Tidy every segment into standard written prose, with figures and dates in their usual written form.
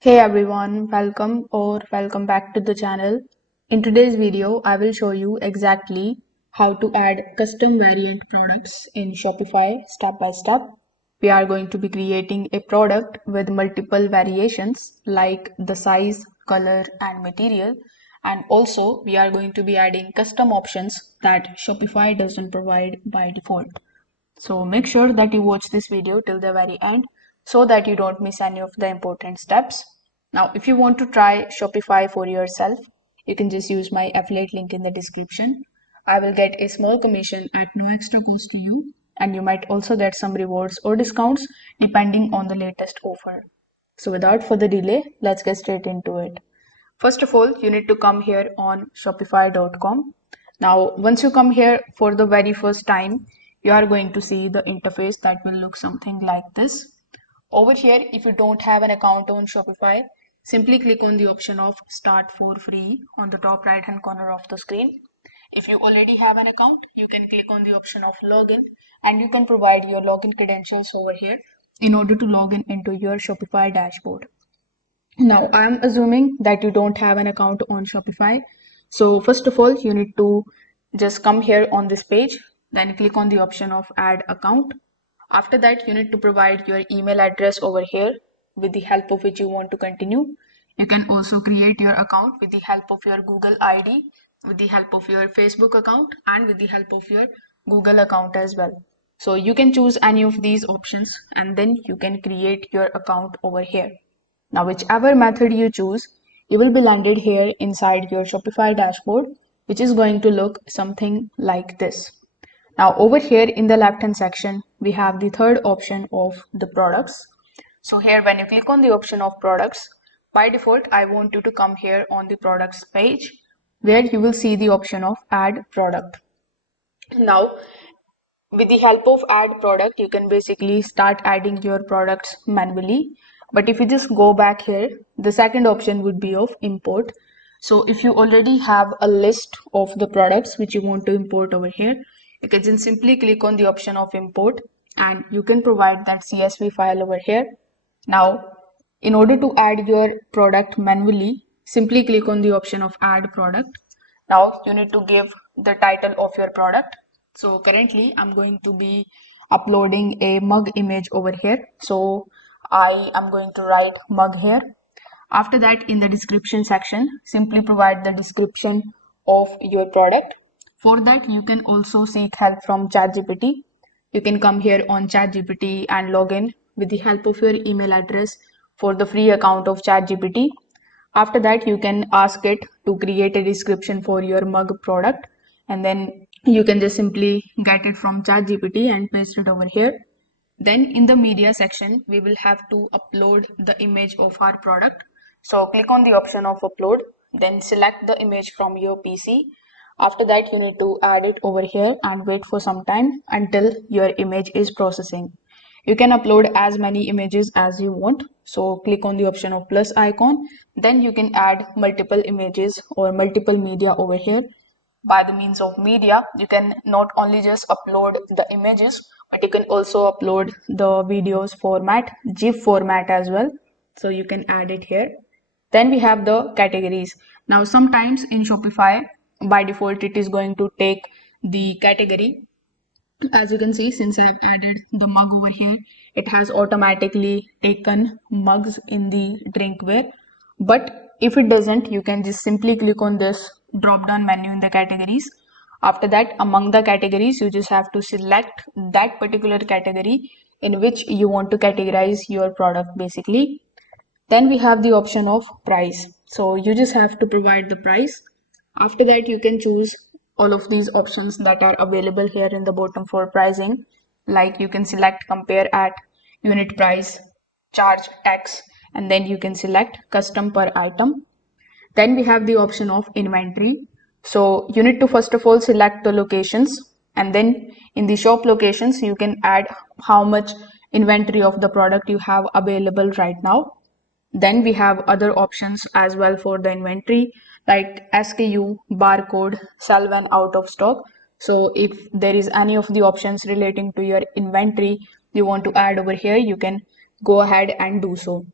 Hey everyone, welcome back to the channel. In today's video, I will show you exactly how to add custom variant products in Shopify step by step. We are going to be creating a product with multiple variations like the size, color, and material. And also, we are going to be adding custom options that Shopify doesn't provide by default. So make sure that you watch this video till the very end so that you don't miss any of the important steps. Now, if you want to try Shopify for yourself, you can just use my affiliate link in the description. I will get a small commission at no extra cost to you, and you might also get some rewards or discounts depending on the latest offer. So without further delay, let's get straight into it. First of all, you need to come here on shopify.com. Now, once you come here for the very first time, you are going to see the interface that will look something like this. Over here, if you don't have an account on Shopify, simply click on the option of Start for Free on the top right hand corner of the screen. If you already have an account, you can click on the option of Login and you can provide your login credentials over here in order to log in into your Shopify dashboard. Now, I'm assuming that you don't have an account on Shopify. So first of all, you need to just come here on this page, then click on the option of add account. After that, you need to provide your email address over here with the help of which you want to continue. You can also create your account with the help of your Google ID, with the help of your Facebook account, and with the help of your Google account as well. So you can choose any of these options and then you can create your account over here. Now, whichever method you choose, you will be landed here inside your Shopify dashboard, which is going to look something like this. Now, over here in the left hand section, we have the third option of the products. So here, when you click on the option of products, by default, I want you to come here on the products page where you will see the option of add product. Now, with the help of add product, you can basically start adding your products manually. But if you just go back here, the second option would be of import. So if you already have a list of the products which you want to import over here, you can just simply click on the option of import and you can provide that CSV file over here. Now, in order to add your product manually, simply click on the option of add product. Now you need to give the title of your product. So currently I'm going to be uploading a mug image over here. So I am going to write mug here. After that, in the description section, simply provide the description of your product. For that, you can also seek help from ChatGPT. You can come here on ChatGPT and log in with the help of your email address for the free account of ChatGPT. After that, you can ask it to create a description for your mug product, and then you can just simply get it from ChatGPT and paste it over here. Then in the media section, we will have to upload the image of our product. So click on the option of upload, then select the image from your PC. After that, you need to add it over here and wait for some time until your image is processing. You can upload as many images as you want. So click on the option of plus icon. Then you can add multiple images or multiple media over here. By the means of media, you can not only just upload the images, but you can also upload the videos format, GIF format as well. So you can add it here. Then we have the categories. Now sometimes in Shopify, by default, it is going to take the category. As you can see, since I've added the mug over here, it has automatically taken mugs in the drinkware. But if it doesn't, you can just simply click on this drop down menu in the categories. After that, among the categories, you just have to select that particular category in which you want to categorize your product basically. Then we have the option of price. So you just have to provide the price. After that, you can choose all of these options that are available here in the bottom for pricing. Like you can select compare at, unit price, charge tax, and then you can select custom per item. Then we have the option of inventory. So you need to first of all select the locations, and then in the shop locations, you can add how much inventory of the product you have available right now. Then we have other options as well for the inventory like SKU, barcode, sell when out of stock. So if there is any of the options relating to your inventory you want to add over here, you can go ahead and do so.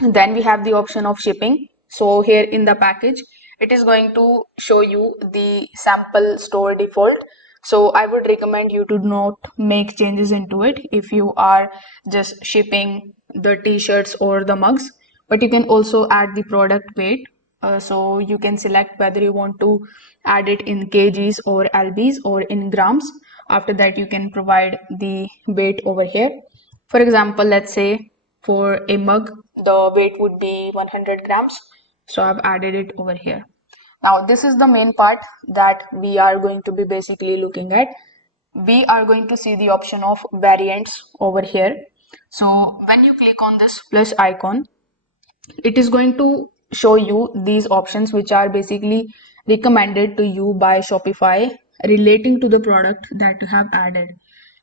Then we have the option of shipping. So here in the package, it is going to show you the sample store default. So I would recommend you to not make changes into it if you are just shipping the t-shirts or the mugs. But you can also add the product weight. So you can select whether you want to add it in kgs or lbs or in grams. After that, you can provide the weight over here. For example, let's say for a mug, the weight would be 100 grams. So I've added it over here. Now, this is the main part that we are going to be basically looking at. We are going to see the option of variants over here. So when you click on this plus icon, it is going to show you these options which are basically recommended to you by Shopify relating to the product that you have added.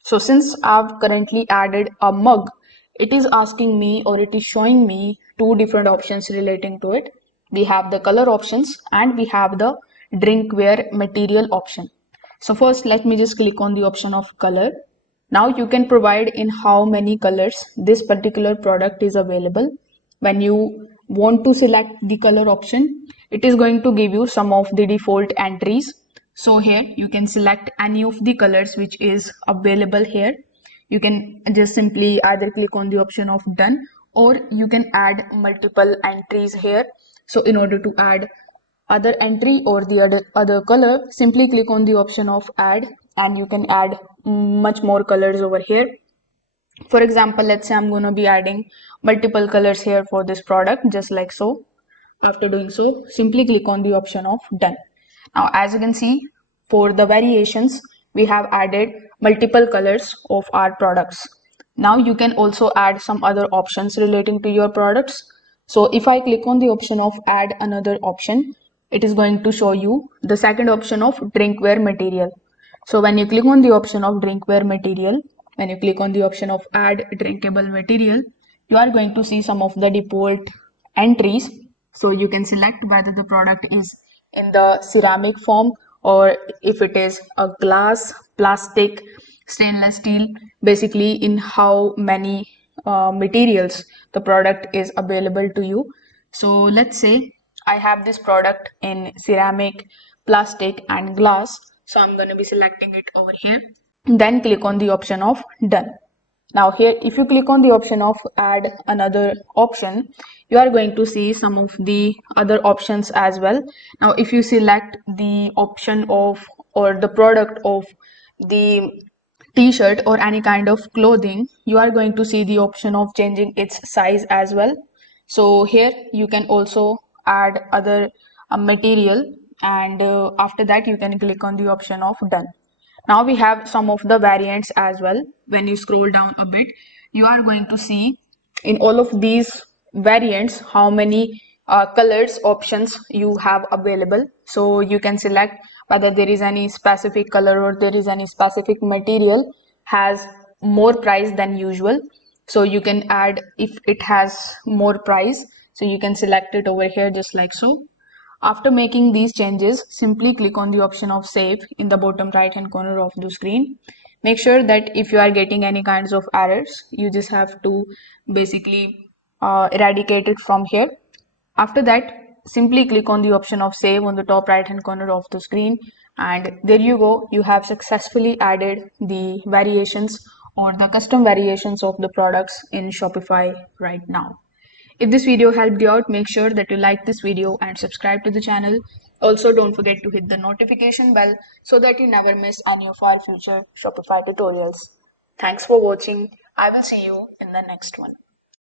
So since I've currently added a mug, it is asking me or it is showing me two different options relating to it. We have the color options and we have the drinkware material option. So first let me just click on the option of color. Now you can provide in how many colors this particular product is available. When you want to select the color option, it is going to give you some of the default entries. So here you can select any of the colors which is available here. You can just simply either click on the option of done, or you can add multiple entries here. So in order to add other entry or the other color, simply click on the option of add and you can add much more colors over here. For example, let's say I'm going to be adding multiple colors here for this product, just like so. After doing so, simply click on the option of done. Now, as you can see, for the variations, we have added multiple colors of our products. Now you can also add some other options relating to your products. So if I click on the option of add another option, it is going to show you the second option of drinkware material. So when you click on the option of drinkware material, when you click on the option of add drinkable material, you are going to see some of the default entries. So you can select whether the product is in the ceramic form or if it is a glass, plastic, stainless steel, basically in how many materials the product is available to you. So let's say I have this product in ceramic, plastic and glass. So I'm going to be selecting it over here. Then click on the option of done. Now here, if you click on the option of add another option, you are going to see some of the other options as well. Now, if you select the option of or the product of the t-shirt or any kind of clothing, you are going to see the option of changing its size as well. So here you can also add other material, and after that you can click on the option of done. Now we have some of the variants as well. When you scroll down a bit, you are going to see in all of these variants how many colors options you have available. So you can select whether there is any specific color or there is any specific material has more price than usual. So you can add if it has more price. So you can select it over here just like so. After making these changes, simply click on the option of save in the bottom right hand corner of the screen. Make sure that if you are getting any kinds of errors, you just have to basically eradicate it from here. After that, simply click on the option of save on the top right hand corner of the screen, and there you go. You have successfully added the variations or the custom variations of the products in Shopify right now. If this video helped you out, make sure that you like this video and subscribe to the channel. Also, don't forget to hit the notification bell so that you never miss any of our future Shopify tutorials. Thanks for watching. I will see you in the next one.